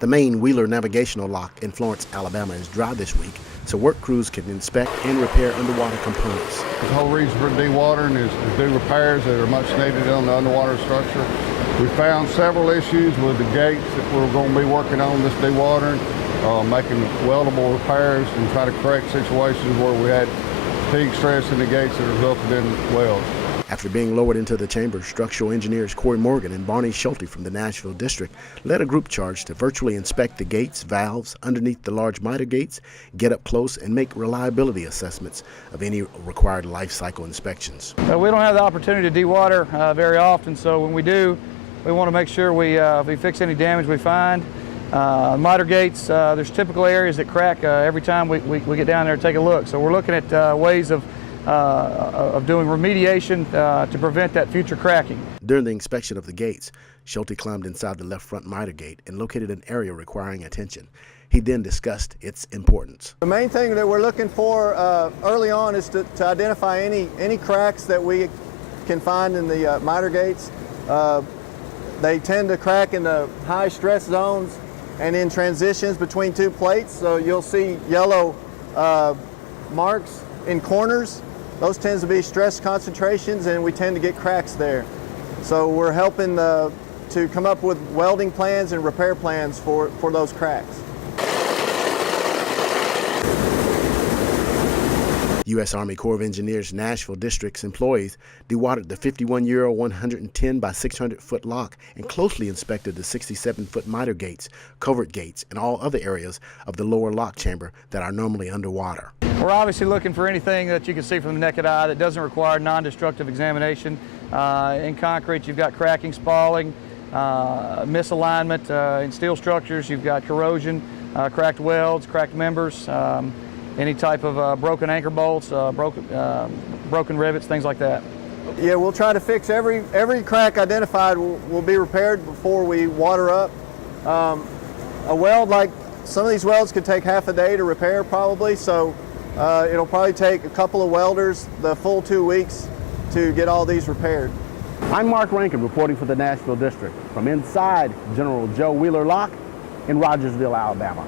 The main Wheeler Navigational Lock in Florence, Alabama is dry this week, so work crews can inspect and repair underwater components. The whole reason for dewatering is to do repairs that are much needed on the underwater structure. We found several issues with the gates that we're going to be working on this dewatering, making weldable repairs and try to correct situations where we had fatigue stress in the gates that resulted in welds. After being lowered into the chamber, structural engineers Corey Morgan and Barney Schulte from the Nashville district led a group charge to virtually inspect the gates, valves underneath the large miter gates, get up close, and make reliability assessments of any required life cycle inspections. We don't have the opportunity to dewater very often, so when we do, we want to make sure we fix any damage we find. Miter gates, there's typical areas that crack every time we get down there and take a look. So we're looking at ways of doing remediation to prevent that future cracking. During the inspection of the gates, Schulte climbed inside the left front miter gate and located an area requiring attention. He then discussed its importance. The main thing that we're looking for early on is to identify any cracks that we can find in the miter gates. They tend to crack in the high stress zones and in transitions between two plates. So you'll see yellow marks in corners. Those tend to be stress concentrations, and we tend to get cracks there. So we're helping to come up with welding plans and repair plans for those cracks. U.S. Army Corps of Engineers Nashville District's employees dewatered the 51-year-old 110 by 600-foot lock and closely inspected the 67-foot miter gates, culvert gates, and all other areas of the lower lock chamber that are normally underwater. We're obviously looking for anything that you can see from the naked eye that doesn't require non-destructive examination. In concrete, you've got cracking, spalling, misalignment. In steel structures, you've got corrosion, cracked welds, cracked members, any type of broken anchor bolts, broken rivets, things like that. Yeah, we'll try to fix every crack identified will be repaired before we water up. A weld, like some of these welds, could take half a day to repair probably, so it'll probably take a couple of welders the full 2 weeks to get all these repaired. I'm Mark Rankin reporting for the Nashville District from inside General Joe Wheeler Lock in Rogersville, Alabama.